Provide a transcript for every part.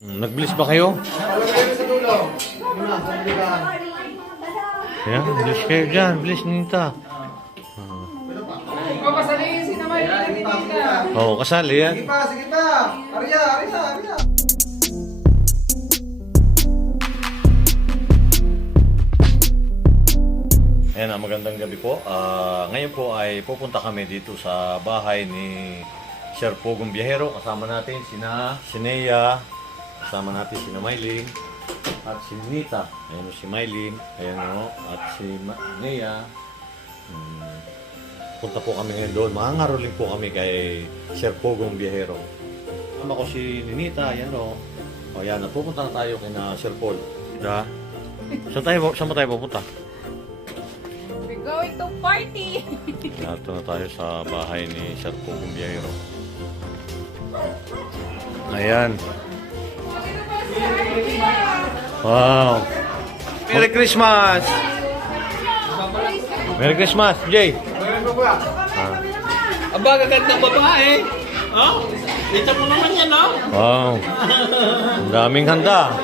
Nag-bliss ba kayo? Palagay sa dulo. Muna, sa bilikan. Yan, bliss kayo dyan. Bliss ninita. Papasalihin si Namay. Oo, kasali yan. Sige pa, sige pa. Arya, Arya, Arya. Ayan, magandang gabi po. Ngayon po ay pupunta kami dito sa bahay ni Sir Pugong Biyahero. Kasama natin sina Sinea, kasama natin sina Maylin at si Nita. Ayan o si Maylin, ayan o, at si Nea. Punta po kami ngayon doon. Mangangaroling po kami kay Sir Pugong Biyahero. Kasama ko si Nita, ayan o. O yan, at pupunta na tayo kay na Sir Paul. Da? Saan ba tayo pupunta? We're going to party. Narito na tayo sa bahay ni Sir Pugong Biyahero. Ayan. Wow. Merry Christmas! Merry Christmas, Jay! Aba, gagandang babae. Oh, kita mo naman yan, no? Wow. Ang daming handa.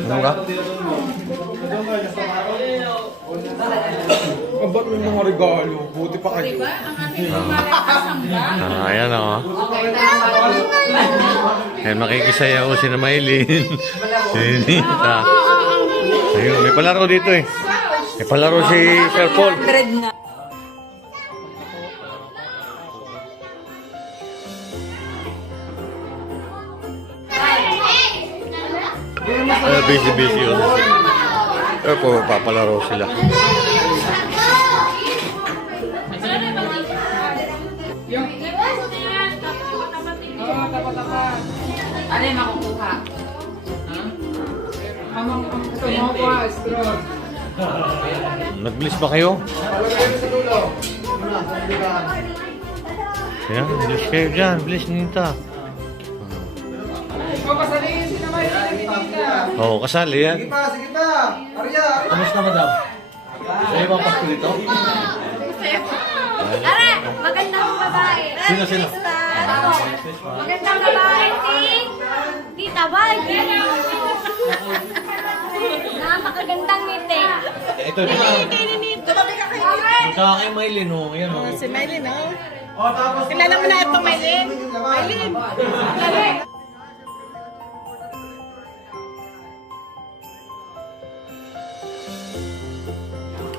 Ano ka? Ba't may mga regalo? Buti pa kayo. Diba? Ang ating lumalakasamba. Ayan o. Ayan, makikisaya ko si na Maylin. Si Nita. Ayun, may palaro dito eh. May palaro si Sir Paul. Busy yun. Pero po, papalaro sila. Yung ano yung makukuha? Nag-bliss ba kayo? Palagay sa dulo. Muna, sa bilikan. Yan, bliss kayo dyan. Bliss Nita. Papasalihin si Namay. Oo, kasali yan. Sige pa, sige pa. Arya, Arya. Kamusta madam? Sa'yo bang pasko dito? Ara, magandang babae. Sino? Ako. Magandang babae, Tita Baldi. Napakagandang ngiti. Ito na. Ito kay Maylin o. Ayan o. Si Maylin, oh. O, tapos. Kilala mo na ito, Maylin? Maylin.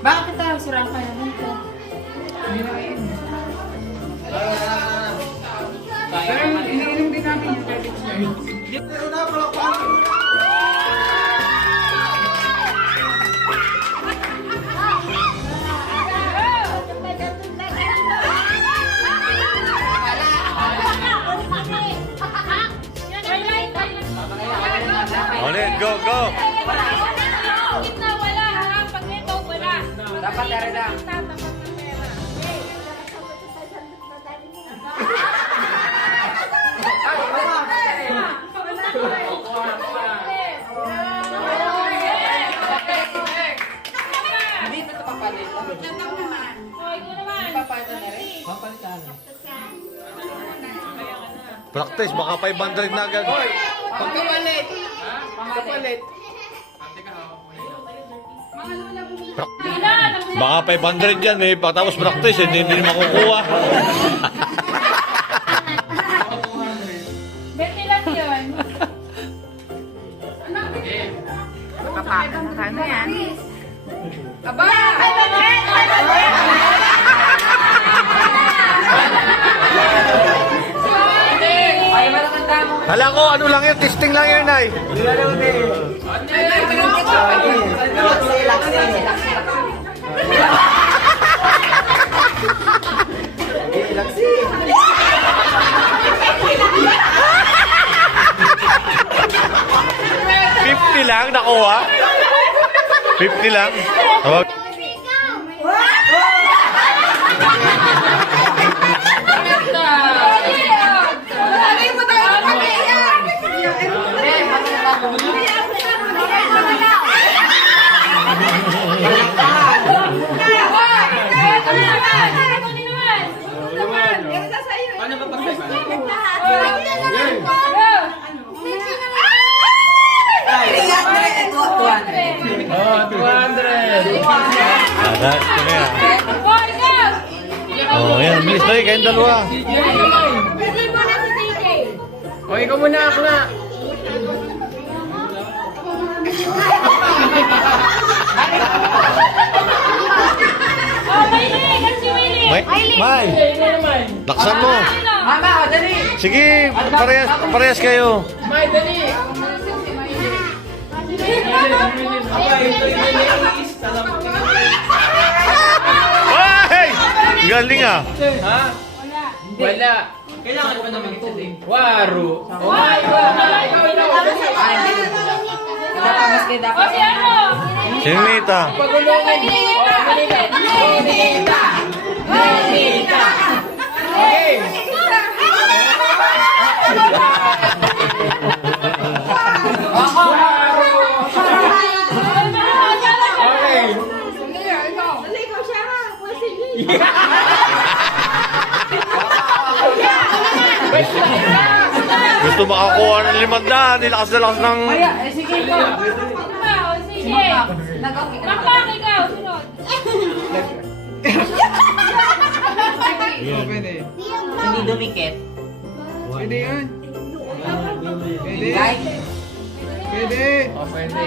Bakit kita sirang ka naman ko? Pero iniinom din namin yung credits na yun. Pero na, palakpakan mo na. Ulit, go, go! Gitna wala ha, pag ito wala. Dapat ereda. Hindi ito papalit. Papalit na rin. Practice, baka 500 na agad. Pagkapalit. Pagkapalit. Baka 500 yan eh. Tapos practice, hindi makukuha. Bete lang yun. Ano yan? Aba! Ay, malakanda mo. Hala ko, ano lang yun? Testing lang yun, ay. $50 lang nakuha? 50 lang? Tawag. Ano ba pag Oh, 200. Dahil kami Oh, yan. Bilis na kayong dalawa. O, ikaw muna, Akla. May! Laksan mo! Mama, o, dali. Sige, parehas kayo. May, dali. Ay! Galing ah! Ha? Wala. Kailangan ko naman ito eh. Waro. Sinita. Pagulungan. Okay. Okay. Gusto makakuha ng 500. Nilakas na lakas ng... Sige ko. Sige. Bakbak ikaw, sunod. Pwede. Hindi dumikit. Pwede yan. Pwede. Guys. Pwede. Oh, pwede.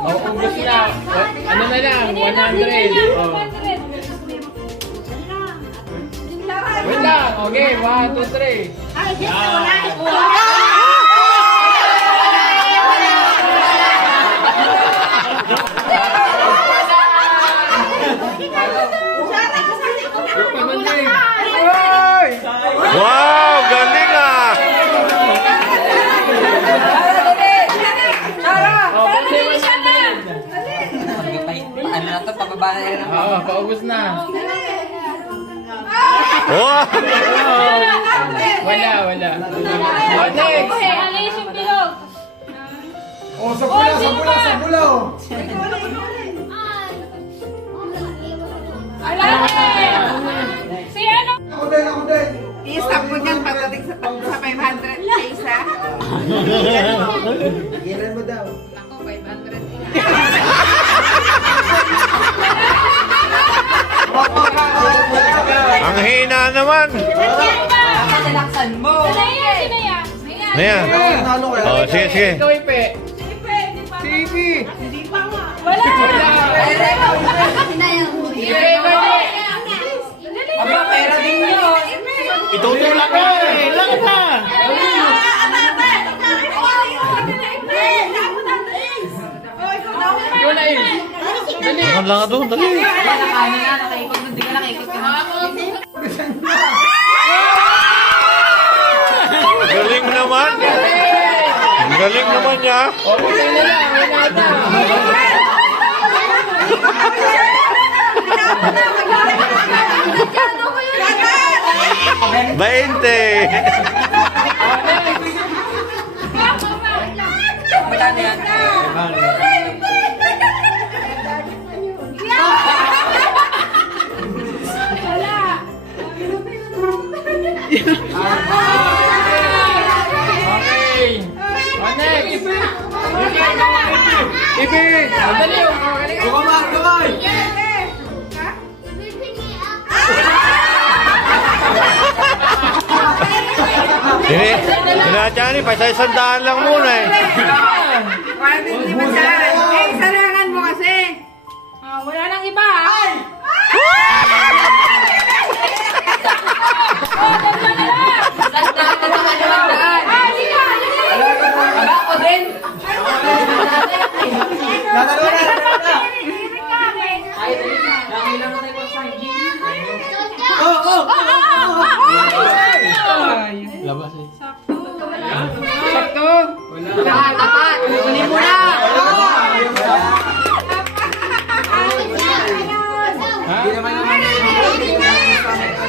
Mauubos na. Ano na lang? 100. Oh. Wait lang. Okay, 1, 2, 3. Pamantay. Wow! Galing ah! Oh, pwede 100. Ano na to? Pababa na rin. Oo, paubos na. Wow! Wala. Oh, next. Alis yung bilog. Oh, sa pula, sa pula, sa pula. Ala si ano? Ako din, ako din. I-stop mo dyan pagdating sa 500 sa isa. Ilan mo daw? Ako, 500 Ang hina naman! Nalaksan mo. Sinaya. Ano yan? Nalo kaya? Oh, sige, sige. Ikaw, Ipe. Sige. Wala. Ipe, balik. Aba, pera din yun. Itutulak ka. Lang na. Ikaw na, Is. Dali. Lakad lang ka doon, dali. Nakano na, nakaikot. Hindi ka nakaikot. Galing naman! Ang galing naman niya! Okay na lang. Wala na. Bainte! Wala na yan. Okay. Oh, next. Ipe. Madali. Kumamay, kumamay. Sinadya ni, paisa-isandaan lang muna eh. 150 dyan. Eh, sarangan mo kasi. Wala nang iba ha. Aba, ako din. Nanalo na. Labas eh. Sakto. Tapat. Kunin mo na. Hindi naman naman.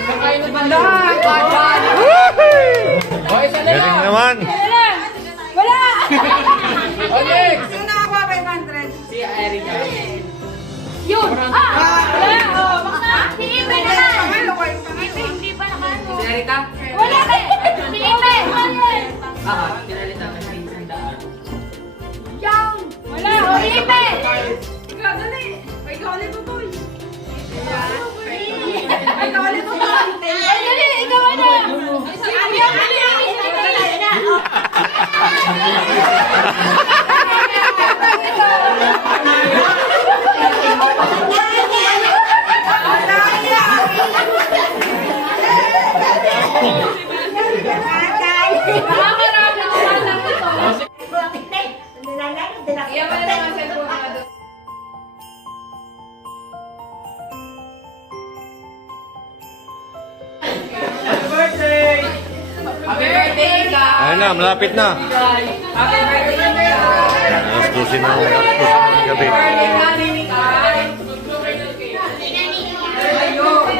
Sakayin na ba Lahat. Kajan. O, isa na Galing lang. naman! Wala. O, next. Sino nakakuha 500? Si Erika. Yun. Wala. Ikaw ulit mo. Ay, dali, ikaw na. Iyaman na naman sa buwan na doon. Happy birthday, guys! Ayun na, malapit na. Happy birthday, guys! Alas 12 na, alas 12 ng gabi. Birthday namin ni Kai! Ayun!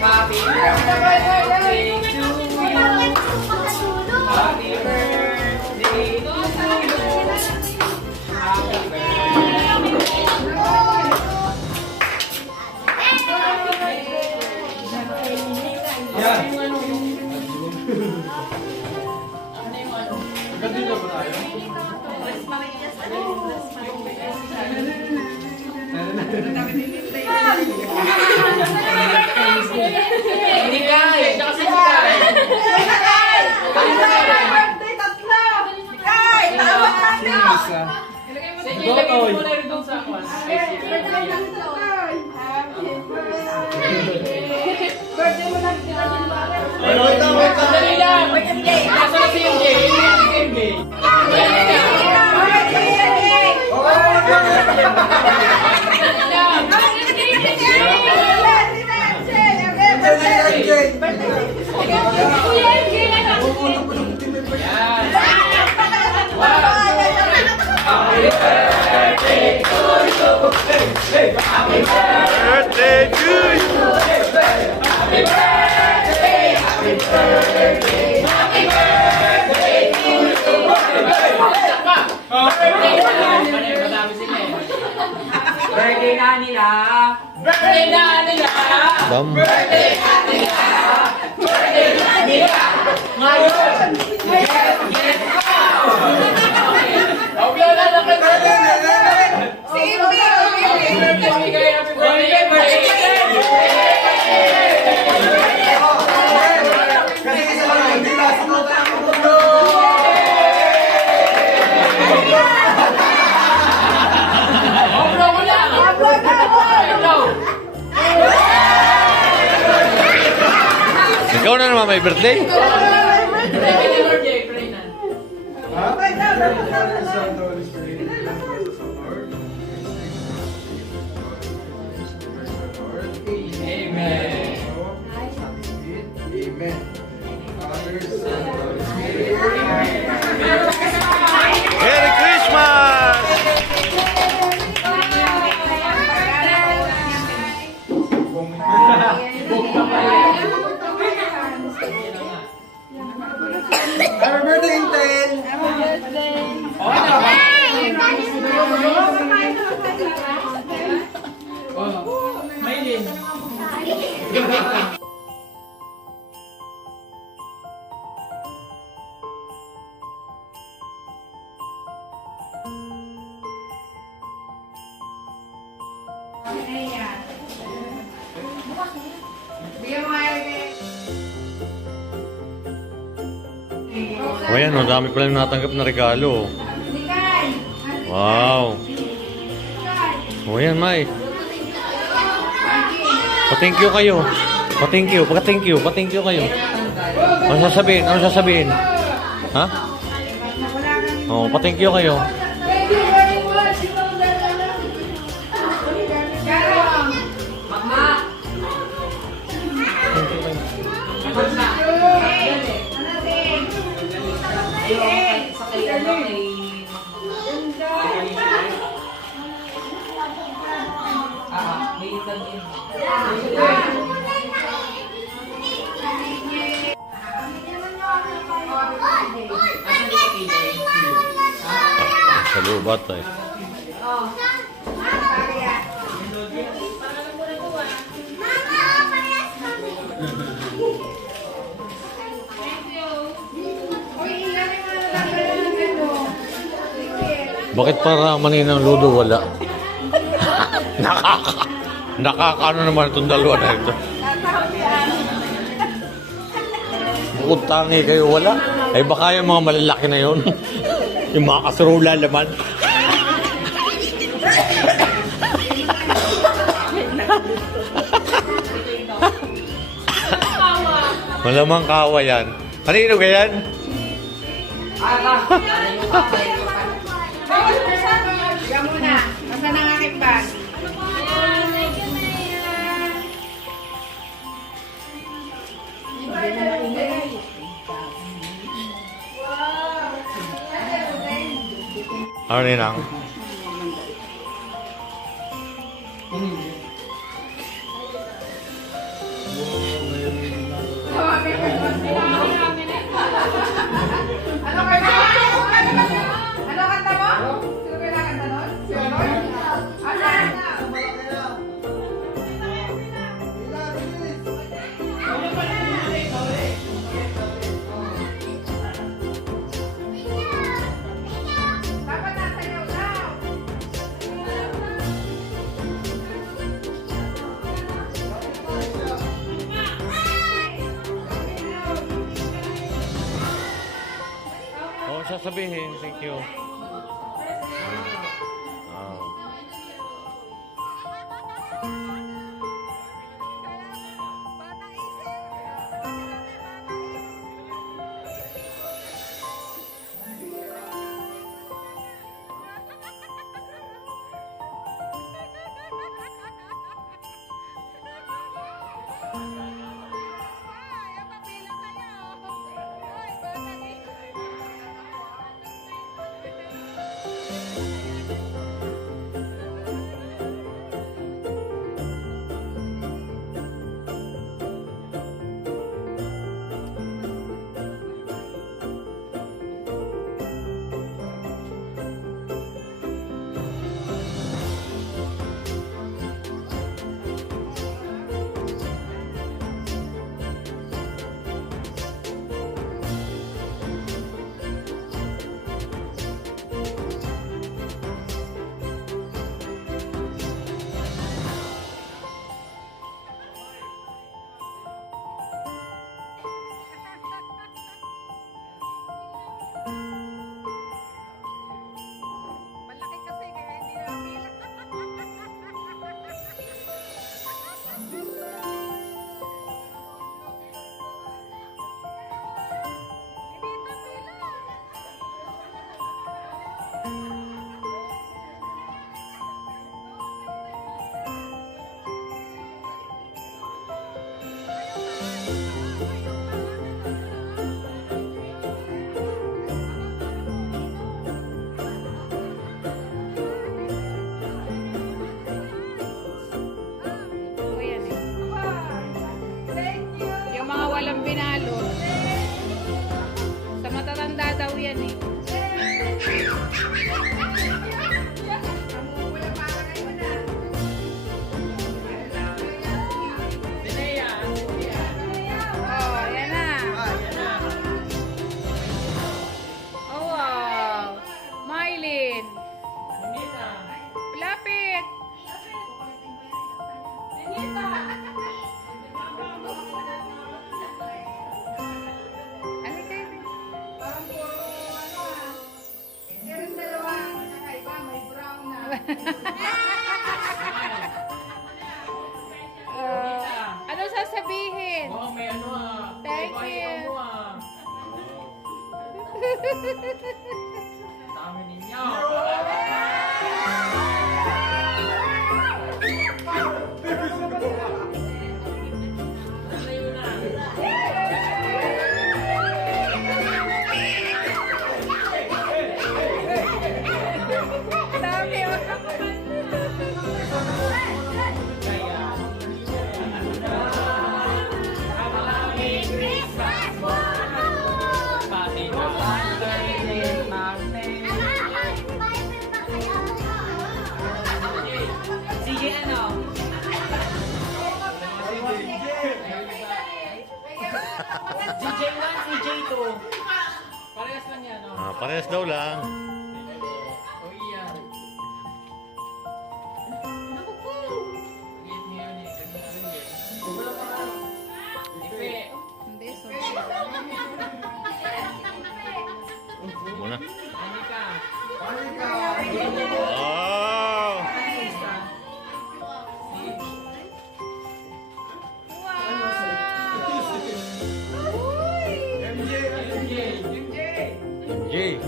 Happy birthday to you! Happy birthday to you! Happy Hindi Kai! Tsaka si Kai! Birthday, tatlo. Kay, tawag tayo. Sige, ilagay mo muna rin doon sa kwan. Birthday ng Toy. Happy birthday. Birthday mo na. Sandali lang! Nasa na si MJ? Si MJ. Birthday to you! Madami sila eh. Birthday na nila! Birthday na nila! Bam. Ngayon! Okay na lang kayo. Sige, Happy birthday! Upload mo lang! Upload! Ikaw na naman may birthday? Happy birthday, Ferdinand. Amen. Merry Christmas! Happy birthday, Intel! Oh, Maylin. O yan, ang dami pala natanggap na regalo. Wow. O yan, Mai. Pa-thank you kayo. Pa-thank you, pa-thank you, pa-thank you kayo. Ano sasabihin? Ano sasabihin? Ha? O, pa-thank you kayo. Mama! Sa lubat eh. Bakit para manina ng ludo wala? Nakakaano naman itong dalawa na ito. Bukod tangi kayo wala. Ay baka yung mga malalaki na yun. Yung mga kasurula laman. Malamang kawa yan. Kanino ka yan? Higa muna. Nasaan ang aking bag? Ano ninang? Ano kanta? Ano kanta mo? Sino kinakanta nun? Si Lord? Asan? Dapat nasayaw daw. Oo, sasabihin. Thank you. Ah. Malaki kasi kaya hindi napilat. Yung mga walang binalo. Sa matatanda daw yan eh. Oh, yan na. Oh, wow. Mylene. Lapit. Ano kayo? Parang puro ano ah. Meron dalawa. Kakaiba, may brown na. Ano sasabihin? Oh, may ano ah. Thank May you. ano ah. Dami ninyo. Dami oh. Pati na. Sige ano? CJ1, CJ2. Parehas lang yan, no? Parehas daw lang. Oh, Wow! MJ.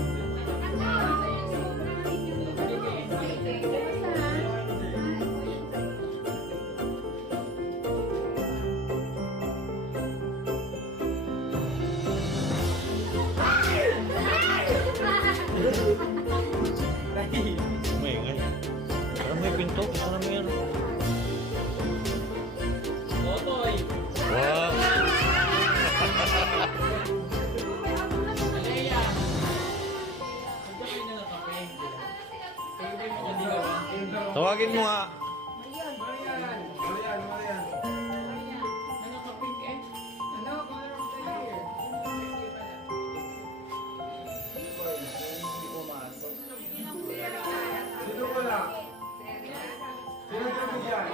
Maingay. Parang may pinto. Sana may ano. Totoy. Wow! Alea. Magkapin na ng kape. Pwede mo kung di ka ba? Tawagin mo nga. Ano kaping eh? Ano, color of the year? Sino wala? Sino sabi dyan?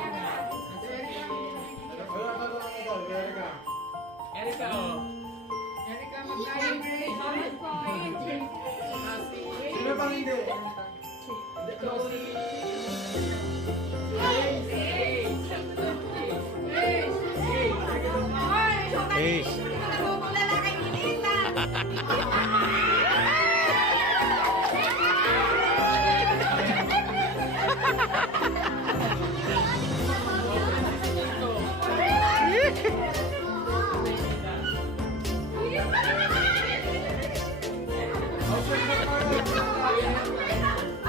Wala ka lang ito, Erika. Erika, oh. Erika, magkaya Sino pang hindi? Ace.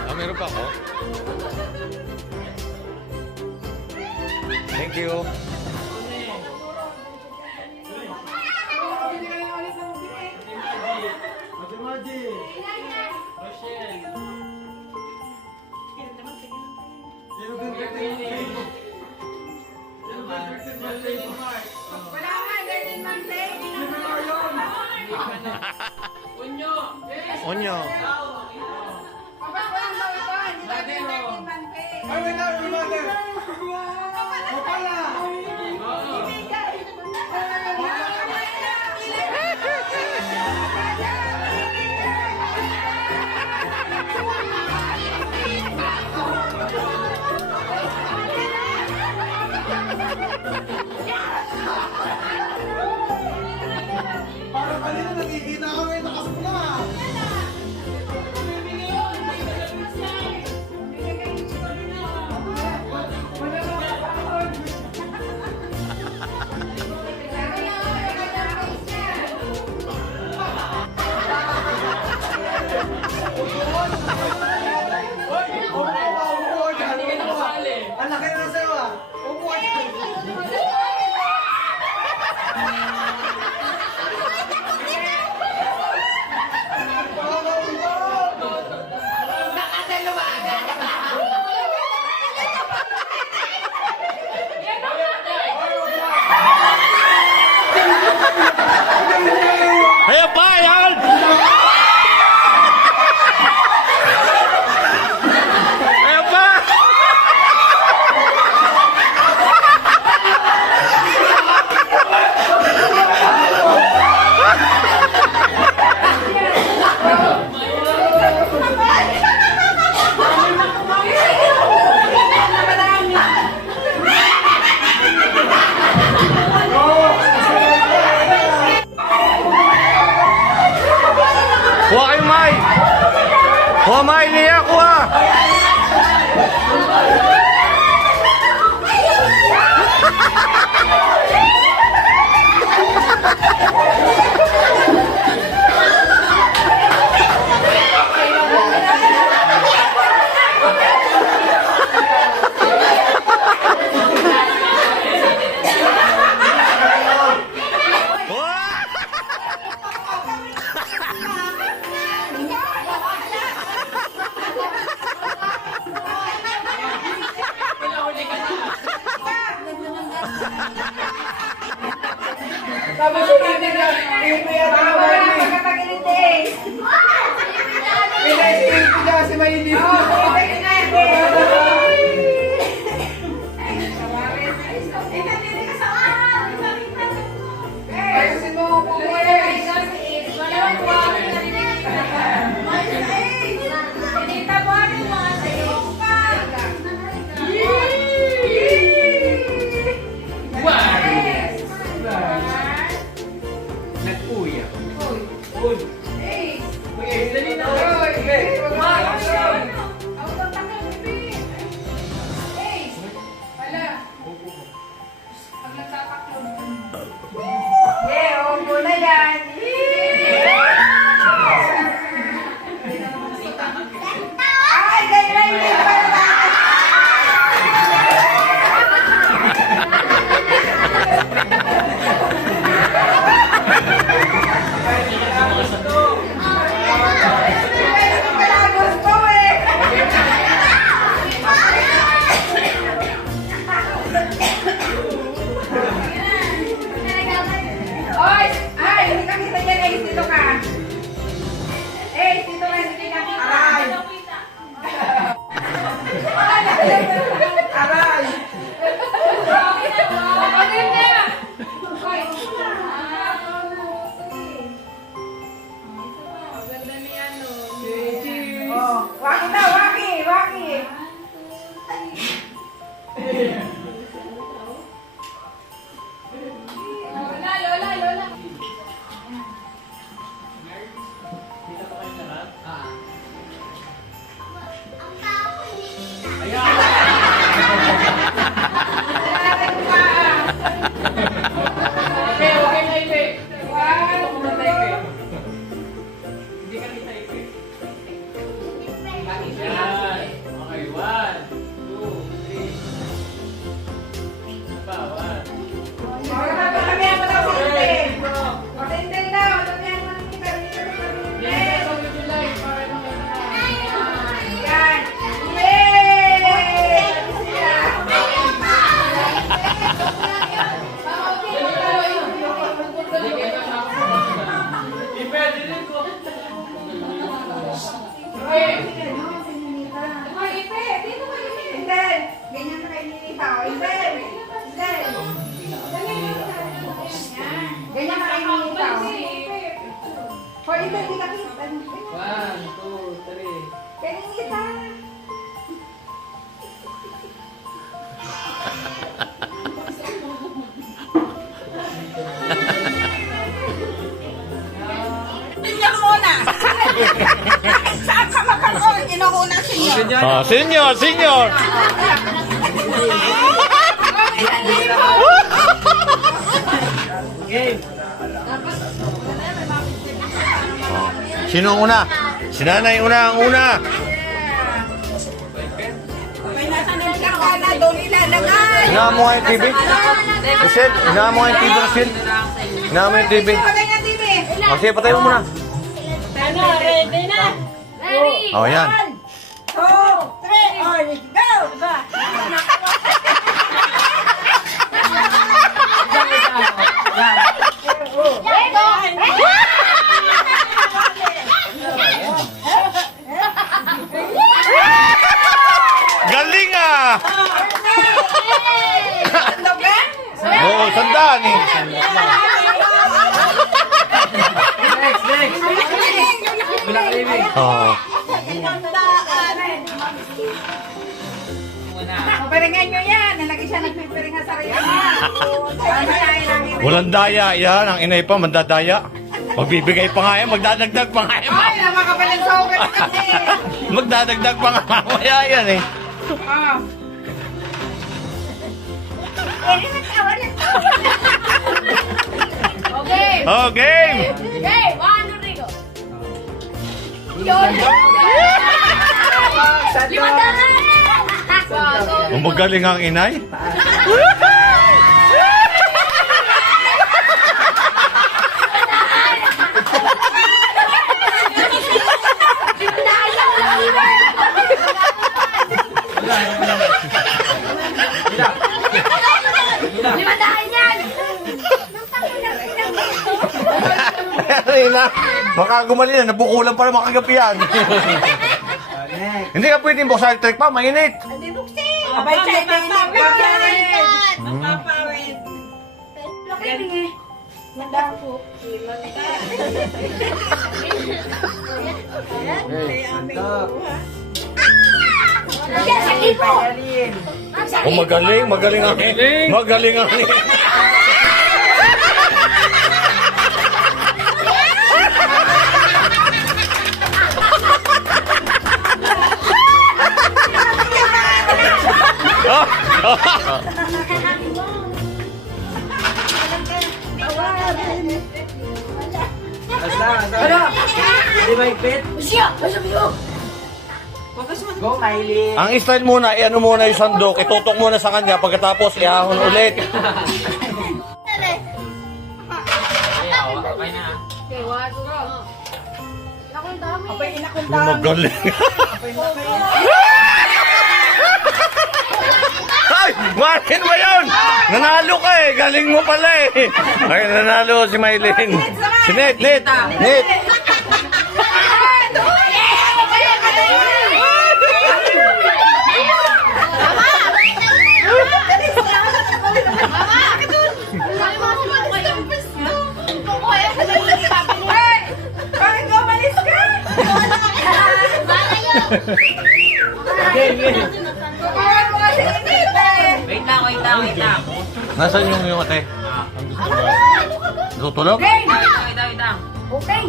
Ah, meron pa ako? Thank you. Ate Margie. Rochelle. Sino ba birthday mo? Sino ba birthday mo? Wala nga, ganyan man play. Sino ba yun? Unyo. Onyo. Papa, walang bawa ito. Hindi tayo ganyan man play. Ay, wait lang, your mother. O pala. Oo. Para kanina nakikita kami, takas mo na. Hoy, upo ka, upo ka dyan, Hindi ka upo ka. nakasali. Ang laki na sa'yo ah. Upo ka dyan. Ayan pa! Ayan! Ayan pa! Kuha kayo, May! Kuha, May! Niya, kuha! Wala, huli ka na. hindi ka kita. 1, 2, 3. Kaya kita. Tingnan muna. Saan ka makaroon? Inuuna sinyo. Ah, senior, senior. Sino ang una? Si nanay una ang una. May nasa ng kakala doon ilalagay. Hinaan mo nga yung TV. Michelle, hinaan mo nga yung TV, Michelle. Hinaan mo yung TV. Patay nga, TV. O, sige, patay mo muna. Ano, ready na? Ready! O, yan. 2, 3, or go! Galing ah! Ano ba? Oo, sandaan eh. Next, next. Wala ka living. Oo. Muna. Paparingan nyo yan. Nalagi siya nagpipiringan sa rin. Walang daya yan. Ang inay pa, mandadaya. Magbibigay pa nga yan, magdadagdag pa nga yan. Ay, namakapalang sa ugat kasi. Magdadagdag pa nga mamaya yan eh. Ah. Okay! Oh, game! Okay, 1, 2, 3, go! Yun! Limandahan! Ang magaling ang inay. Limandahan yan! Rina, baka gumaling na, nabukulan pa naman kagabi yan. Hindi ka pwedeng buksan electric pa, mainit. Abay, siya Oh, magaling, magaling ang magaling ang Hindi ba ipit? Go, Miley. Ang style muna, ano muna yung sandok, itutok muna sa kanya, pagkatapos ihahon ulit. Okay na. Okay, 1, 2, go! Naku, ang dami! Abay, inakong Oh, magaling. Ay, Martin ba yun? Nanalo ka eh, galing mo pala eh. Ay, nanalo si Maylin. Si Net, Net, Net. Bakit ka umalis ka? Game, game. Kukuha mo kasi init eh. Wait lang, wait lang, wait lang. Nasaan yung ate? Tutulog? Wait lang. Okay!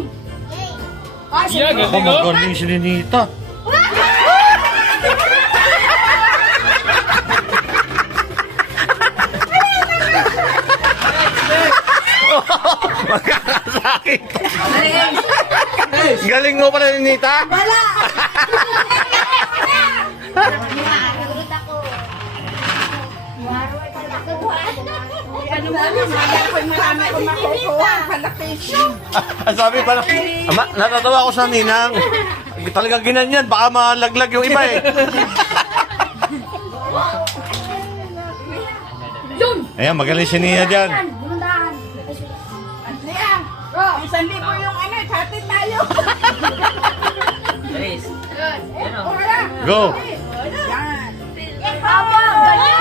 Ako magaling si Ninita. Magkakasakit. Galing mo pala, Ninita. Wala! Nakakagulat ako. Ano mo naman, marami akong makukuha. Palaki siya. Sabi pa na, ama, natatawa ko sa ninang. Talagang ginanyan, baka malaglag yung iba eh. Yun! Ayan, magaling si Nia dyan. Limandahan! Liam, 1,000 yung ano, chatted tayo. Guys. Good! Wala. Go! Yan. Abang! Galing!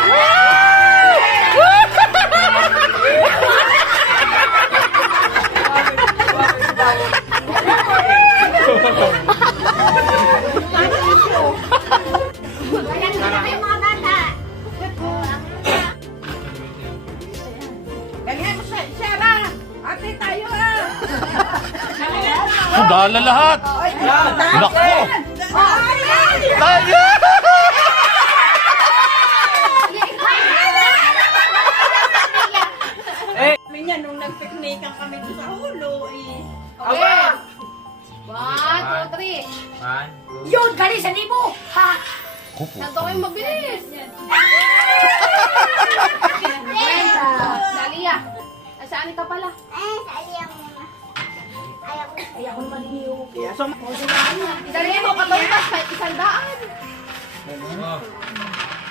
Sudala lahat. Nako. Tayo. Kami nung nagpiknikan kami doon sa ulo eh. Okay. 1, 2, 3. Yun, gali sa libo. Ha? Nandito kayo mabilis. Dalia. Saan ito pala? Ayaw ko naman hiniyo ko. Dalia mo, katulitas kahit 100.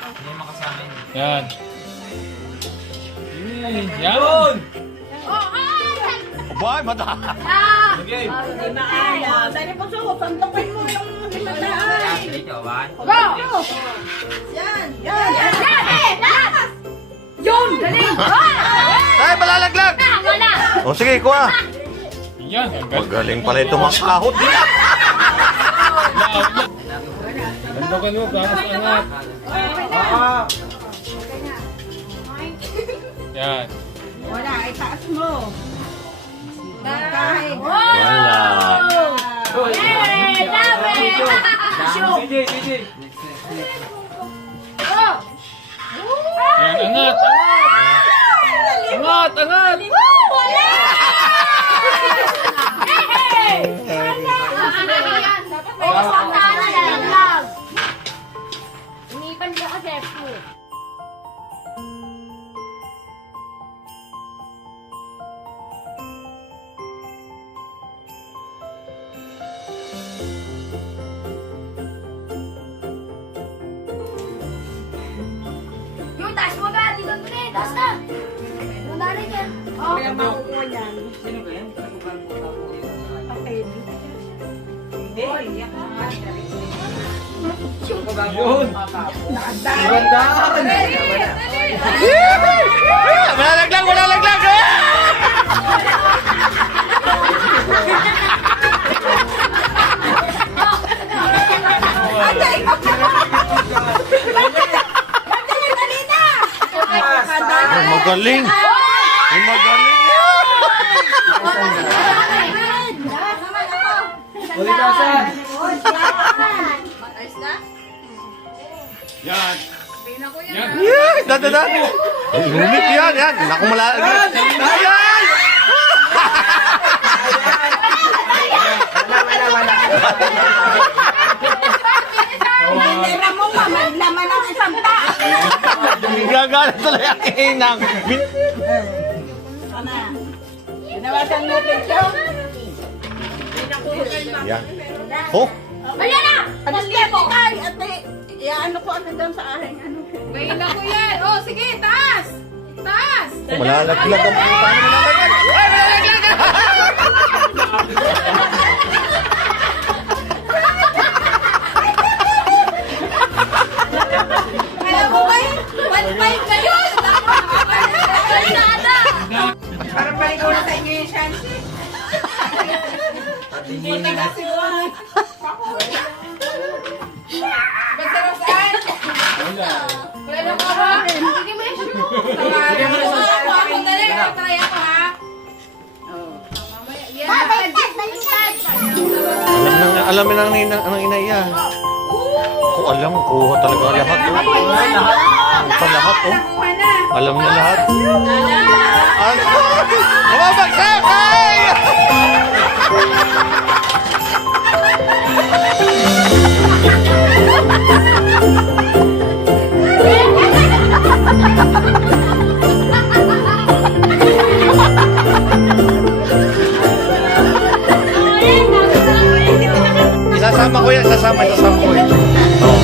Hindi makasama yun. Yan. Yan. Oh, Abay, madami. Okay. Hindi maaya. Dali po so, pantokin mo yung 500. Dito, one. Go! Yan. Yun! Galing! Tayo, malalaglag. Wala! O sige, kuha. Yan. Magaling pala ito makahot. Bandokan mo, bakas angat. Yan. Wala, itaas mo. Kahit. Wala. Yay! Dami! Go! Yan, angat. Angat, angat. Wala! Hey! Dapat may kasama yan lang. Inipan ko kasi po. Yung taas mo ba? Dito tuloy. Taas na. Yung dali niya. Oh. Kaya makukuha yan. Sino ba yan? Okay. Hindi. Yun. Malalaglag, malalaglag. Ay, magaling. Ay, magaling. Ulikasan. Yan. Yan. Yeah, da. Lumit yan, yan. Naku, malalaglag. Ayan! Tira mo pa, maglaman ang isang pa. Gagana talaga ang inang. Ano? Ginawasan mo picture? Yan. Oh, Ayan na! Ay, ate. Ano ko ano doon sa akin? Ano? Ngayon na ko yan. Oh, sige, taas! Taas! malalaglag ang puta. Malalaglag. Ay, malalaglag. Alam mo ba yun? 1.5 kayo! Para paliko na sa inyo yung chance. Hindi na siguro. Masarap saan? Wala na ko ha? Hindi mo na siya mo. Tawagan mo. Ako dali. Try ako ha. Mamaya. Yan. Alam mo nang inay yan. Ko alam, kuha talaga lahat. Oh. Lahat, oh. Alam niya lahat. Ano? Mababagsak! Ay! Isasama ko yan, isasama ko yan. Oh.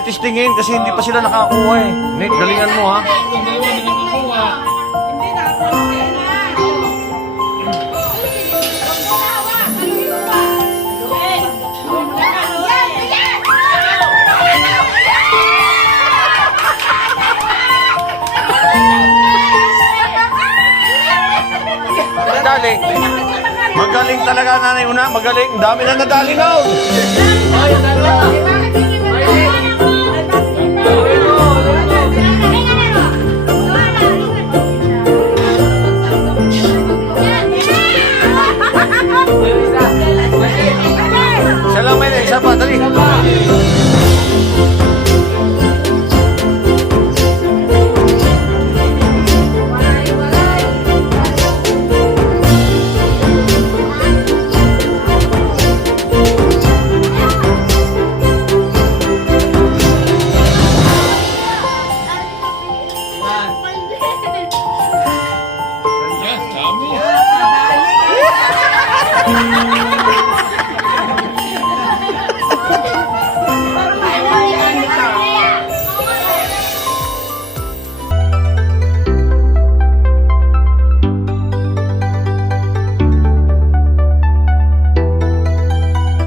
Testingin kasi hindi pa sila nakakuha eh. Nick, galingan mo ha. Yung dalawa hindi nakakuha. Hindi na ako. magaling. Magaling talaga, Nanay Una. Magaling. Ang dami na nadali na. Ay, dalawa. Bakit hindi mo Isa lang, may isa pa. Dali. Yan, dami.